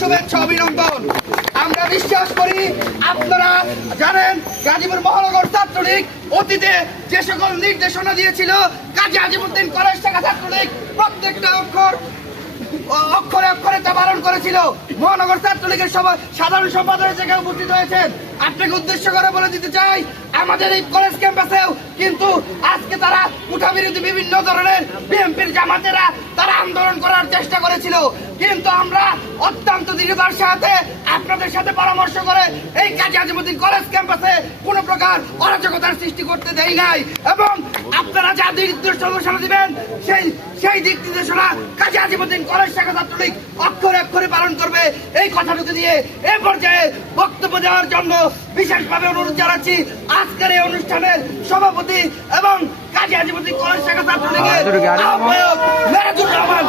শুভেচ্ছা অভিনন্দন। আমরা বিশ্বাস করি আপনারা জানেন গাজীপুর মহানগর ছাত্রলীগ অতীতে যে সকল নির্দেশনা দিয়েছিল কাজী আজিমউদ্দিন কলেজ শাখা ছাত্রলীগ প্রত্যেকটা অক্ষরে অক্ষরে তা পালন করেছিল। মহানগর ছাত্রলীগের সাধারণ সম্পাদক জায়গায় উপস্থিত হয়েছেন। আপনাকে উদ্দেশ্য করে বলে দিতে চাই, আমাদের এই কলেজ ক্যাম্পাসেও কিন্তু আজকে তারা উঠা বিরোধী বিভিন্ন ধরনের বিএনপির জামাতেরা তারা আন্দোলন করার চেষ্টা করেছিল, কিন্তু আমরা অত্যন্ত দৃঢ়তার সাথে আপনাদের সাথে পরামর্শ করে এই কাজী আজিমউদ্দিন কলেজ ক্যাম্পাসে কোনো প্রকার অরাজকতার সৃষ্টি করতে দেয় নাই। এবং আপনারা যা দিক নির্দেশনা দিবেন সেই দিক নির্দেশনা কাজী আজিমউদ্দিন কলেজ শাখা ছাত্রলীগ অক্ষরে অক্ষরে পালন করবে। এই কথাটুকু দিয়ে এ পর্যায়ে বক্তব্য দেওয়ার জন্য বিশেষভাবে অনুরোধ জানাচ্ছি আজকের এই অনুষ্ঠানের সভাপতি এবং কাজী আজিমউদ্দিন কলেজ শাখা ছাত্রলীগের আহ্বায়ক মেরাজুর রহমান।